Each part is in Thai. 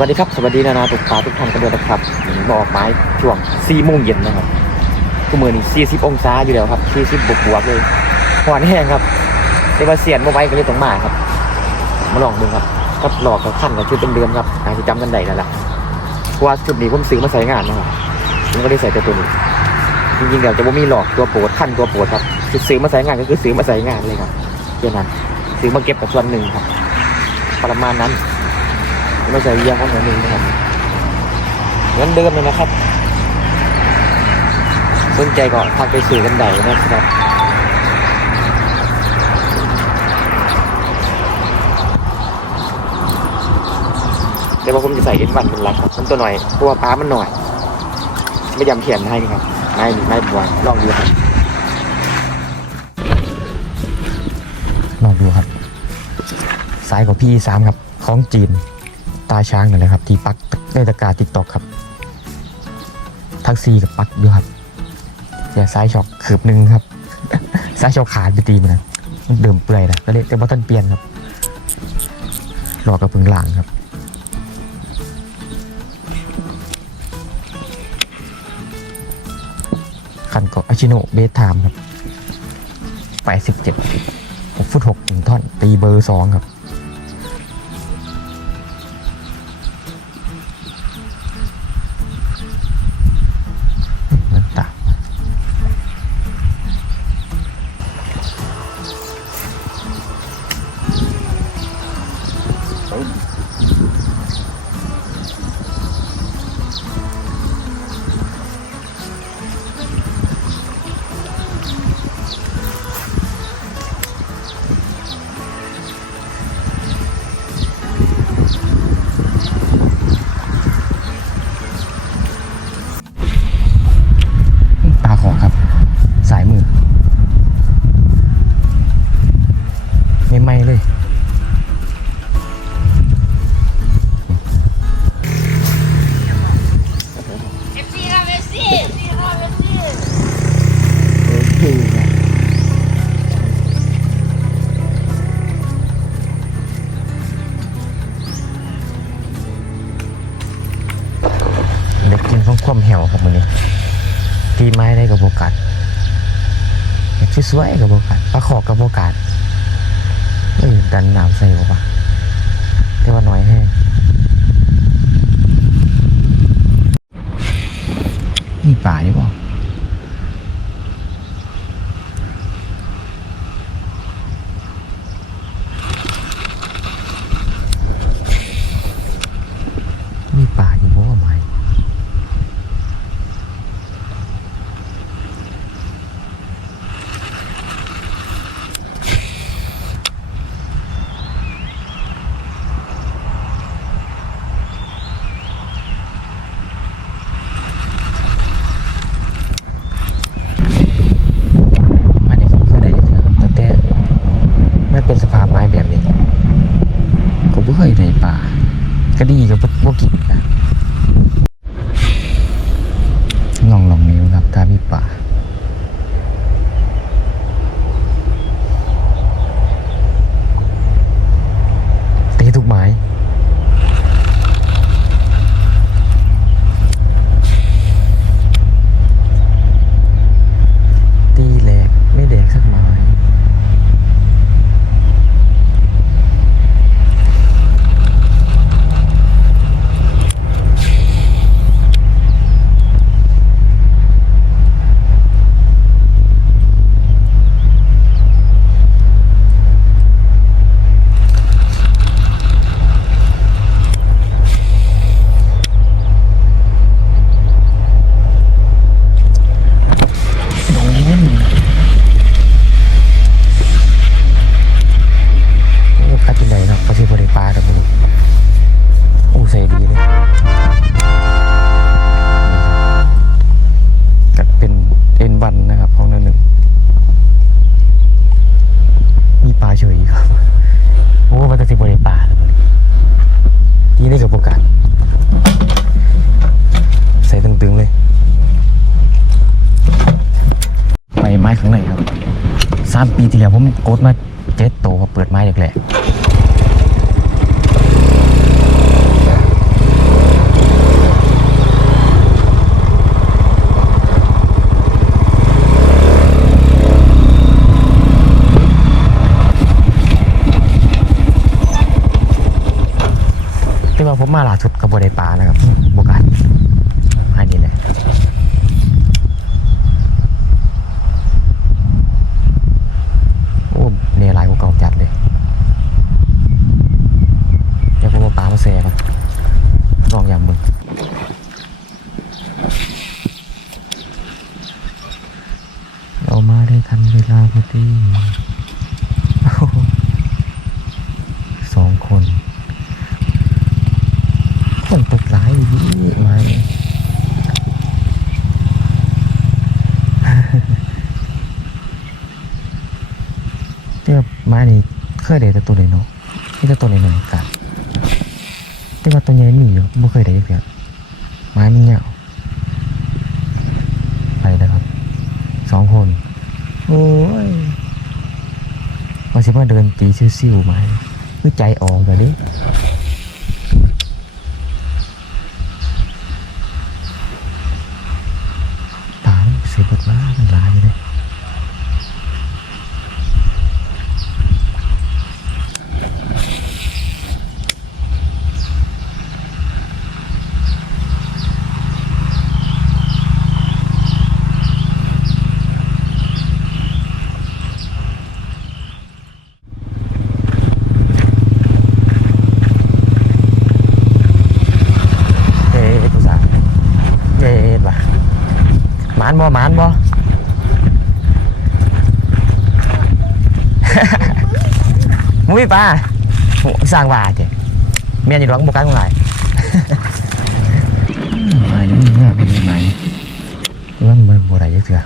สวัสดีครับสวัสดีนานาตุกปลาทุกท่านกันด้วยนะครับวันนี้มาออกไม้ช่วง4โมงเย็นนะครับทุกมือนี่40 องศาอยู่แล้วครับ40บวกบวกเลยหวานแห้งครับแต่ว่าเสียนมาไว้ก็เลยต้องมาครับ มาลองดูครับกับหลอกกับขั้นกับชุดเดิมๆครับอาจจะจำกันได้แล้วล่ะเพราะว่าชุดนี้ผมซื้อมาใส่งานนะครับผมก็ได้ใส่แต่ตัวนี้จริงๆเดี๋ยวจะว่ามีหลอกตัวโปรดขั้นตัวโปรดครับคือซื้อมาใส่งานก็คือซื้อมาใส่งานเลยครับเท่านั้นซื้อมาเก็บกับส่วนหนึ่งครับ ประมาณนั้น ไม่ใช่เยี่ยมของหนึ่งนะครับเหมือนเดิมเลยนะครับ สนใจก็ทักไปสื่อกันได้นะครับเดี๋ยวว่าผมจะใส่เอ็นวันเป็นหลักครับมันตัวหน่อยเพราะว่าป้ามันหน่อย ไม่ยำเขียนให้ครับไม่ไม่บวลองดูครับลองดูครับสายของพี่สามครับ ของจีน ตาช้างนั่นแหละครับ ที่ปักในตะกร้าติ๊กตอกครับ ทักซีกับปักอยู่ครับอย่าซ้ายช็อกขืบนึงครับซ้ายช็อกขาดไปตีมันนะเดิมเปื่อยนะก็เลยแต่ว่าท่านเปลี่ยนครับหลอกกับพึงหลางครับคันเกาะอาชิโนเบสไทม์ครับแปดสิบเจ็ดหกฟุตหกหนึ่งท่อน ตีเบอร์สองครับ สวยกับโอกาสปลาขอกกับโอกาสเออดันหนาวใส่บ่าแต่ว่าน้อยแห้งนี่ป่าอยู่บ่มีาปีที่แล้วผมโกดมาเจ็ดโตพอเปิดไม้เด็กแหละที่ว่าผมมาล่าสุดกับบริปานะครับโบกัสอันนี้แหละ จัดเลย เดี๋ยวผมเอาปลามาแซ่กันลองยำมึงเรามาได้ทันเวลาพอดีโอ้โหสองคน คนตกหลายอยู่นี่ไหม มาไม้นี่เคยได้แต่ตัวเล็กเนาะนี่แต่ตัวเล็กหน่อยกันแต่ว่าตัวใหญ่มีอยู่ไม่เคยได้เพียงไม้มันเหี่ยวไปแล้วครับสองคน โอ้ยมาสิมาเดินตีซิ่วๆไม้คือใจออนแบบนี้ ตาเสียบทว่ามันลายอยู่เลยเอ๊ะตัวสาวเอ๊ะว่ะ หมานบ่หมานบ่ มุ้ย ป้าโหสร้างว่าเจ้เมียนอยู่ร้องบุกันของไหนมานี่เมื่อเป็นยังไงว่ามันบ่ได้ยังเถื่อ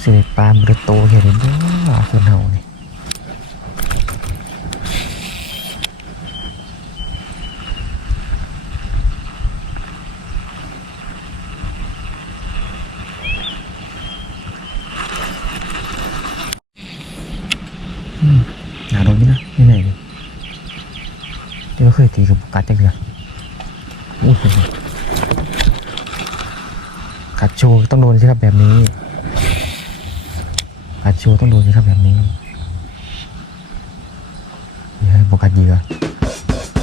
เสด็จปลามันโตเห็นบ่คนเฮานี่ หาโดนไหมนะนี่ไหนดิเดี๋ยวเคยตีกับกัดจังเลยโอ้โหกัดโชว์ต้องโดนสิครับแบบนี้กัดโชว์ต้องโดนสิครับแบบนี้เดี๋ยวบกัดเหยื่อ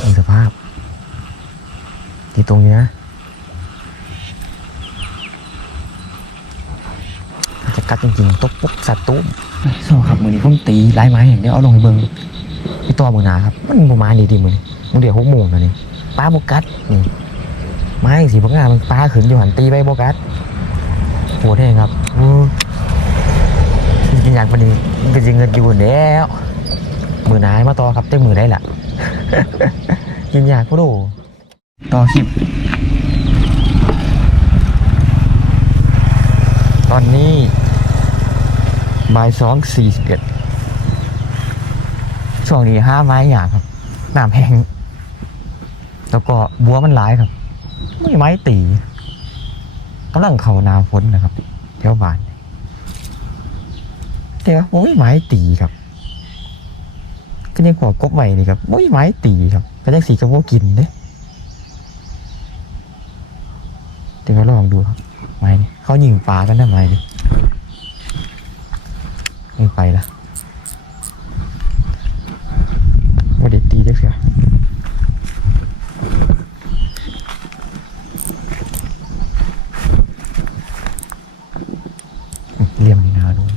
มีสภาพตีตรงนี้นะ มันจะกัดจริงๆตบปุ๊บสัตว์ตุ้มโซ่ครับมือนี้ผมตีไล่ไม้อย่างเดียวเอาลงให้เบิ่งพี่ตัวมือหนาครับ มันประมาณนี้ดีมือนี้มือเดียวหกโมงแล้วนี่ปลาโบกัสนี่ไม้สีพังงามันปลาขึ้นอยู่หันตีไปโบกัสโหดแท้ครับอือกินอย่างวันนี้มันก็จะเงินอยู่แล้วมือหนายมาต่อครับเต้มือได้ละกินอยากก็ดูต่อคลิปตอนนี้ บ่ายสองสี่สิบเอ็ดช่วงนี้ห้าไม้หยาครับน้ำแห้งแล้วก็บัวมันหลายครับ ไม่ไม้ตีกำลังเขานาฝนนะครับแถวบานแต่ว่าไม่ไม้ตีครับก็ยังหัวกบใหม่นี่ครับไม่ไม้ตีครับก็ยังสีกระโวกินเด้เดี๋ยวก็ลองดูครับไม้นี่เขายิงปลากันนะไม้นี่ ไม่ไปละว่าเด็ดตีด้วยเสียอืมเหลี่ยมนี่นาดน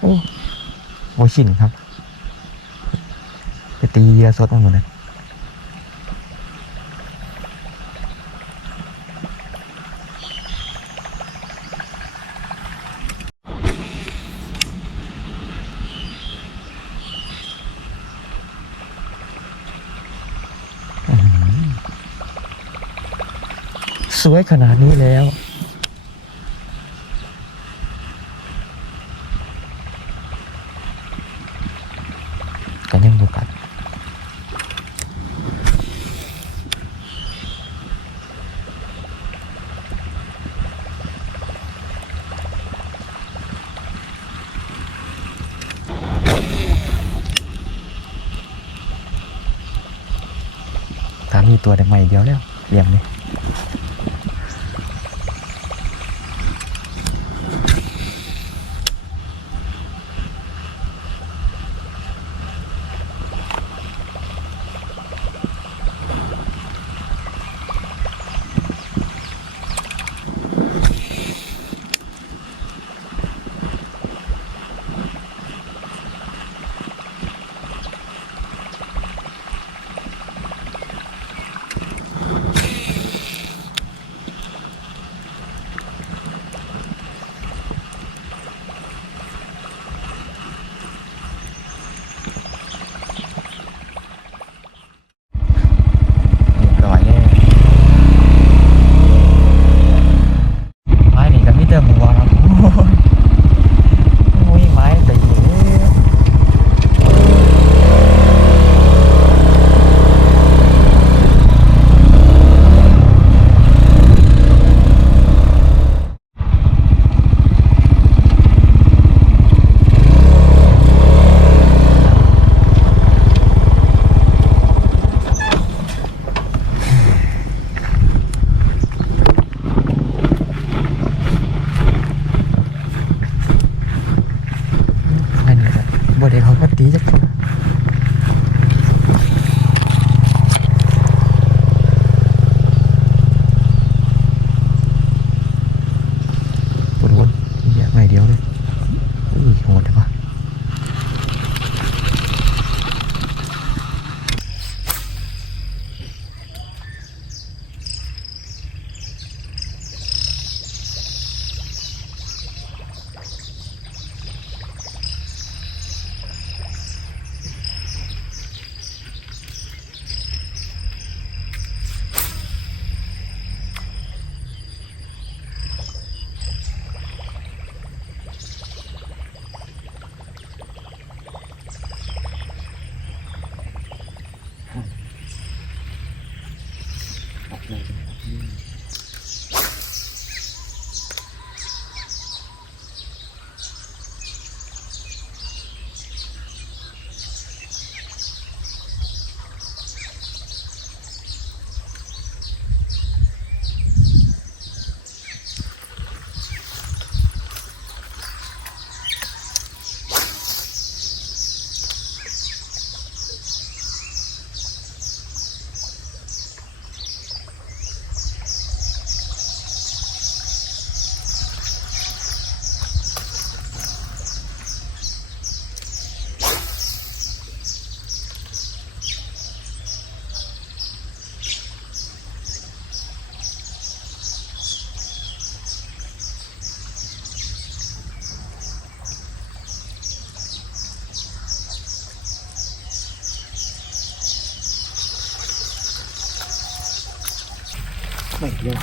โอ้โหชินครับ ไปตีเรือสดมาหมดเลย วยขนาดนี้แล้ว กันยังบุกัดถามมีตัวแต่ใหม่เดียวแล้วเรียมเลย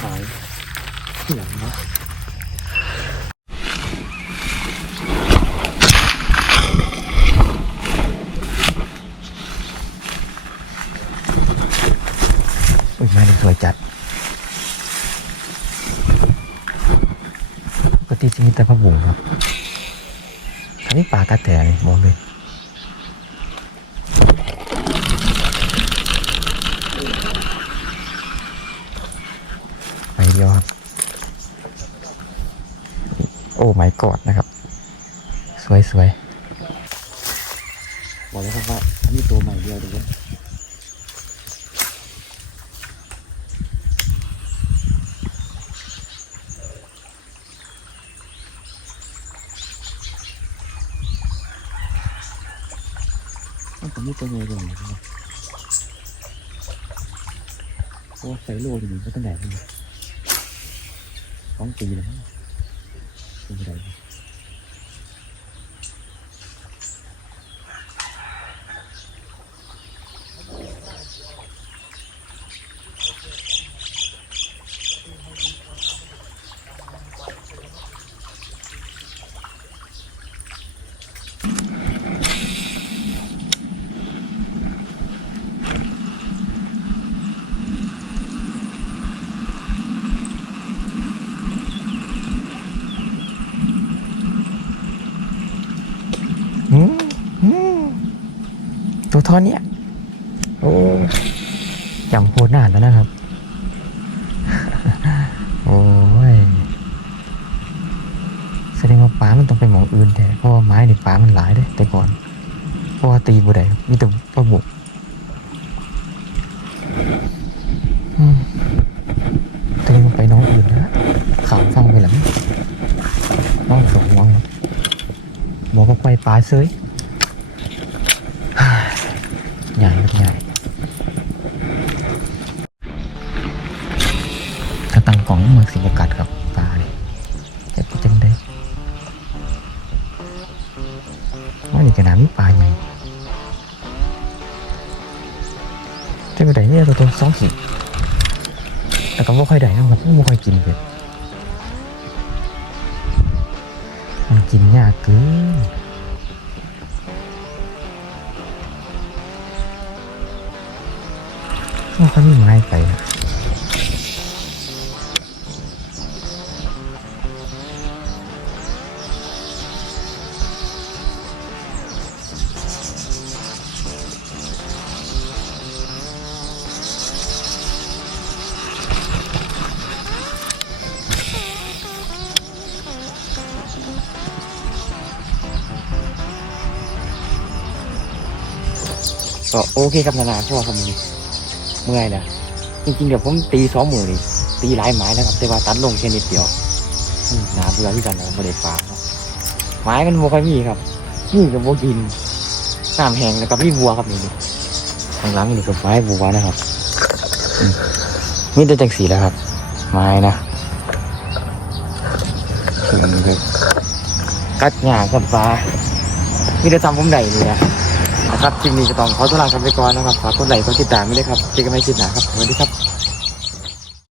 หายที่หลังนะอุ้ยม้นี่สวยจัดปกติจะมีแต่ผักบุ้งครับอันนี้ปลากระแตเลยมองเลย ไปเดียวครับ โอ้ไม่กอดนะครับ สวยสวยบอกแล้วครับว่าอันนี้ตัวใหม่เดียวเดี๋ยว มันมีตัวใหญ่กว่านี้ครับโอ้ใส่โลอยู่นี่ก็ตั้งแต่ของปีแล้วมั้งเป็นไร อืมอืมตัวท่ อนเนี้ยโอ้จำโคตรนานแล้วนะครับ โอ้ยแสดงว่าป้ามันต้องไปหมองอื่นแต่เพราะว่าไม้นี่ป้ามันหลายเด้แต่ก่อนเพราะว่าตีบ่ได้มีแต่ปลาบุกอืมแสดงว่าไปน้องอื่นนะขามฟังไปหลังน้องสองวังบอกว่าไปปลาเซย แต่ก็ไม่ค่อยได้เท่ากับไม่ค่อยกินเผ็ดมันกินยากเกินว่าเขามีไม้ไปอะ อเคครับนานาเพราะว่าเขามีเมื่อยนะจริงๆเดี๋ยวผมตีสองมือนี่ตีหลายไม้นะครับแต่ว่าตัดลงแค่นิดเดียวหนาเบื่อที่กันนะไม่ได้ปลาครับไม้มันโมค่อยมีครับนี่กับโบกินน้ำแห้งแล้วก็มีบัวครับนี่นี่ข้างหลังนี่กับไม้บัวนะครับอืมมีแต่จังสีแล้วครับ ไม้นะอืมเลยกัดหยากับปลามีแต่ทำผมใดนี่นะ นะครับคลิปนี้ก็ต้องขอตัวลากันไปก่อนนะครับฝากกดไลค์กดติดตามไว้ด้วยครับเจอกันใหม่คลิปหน้าครับสวัสดีครับ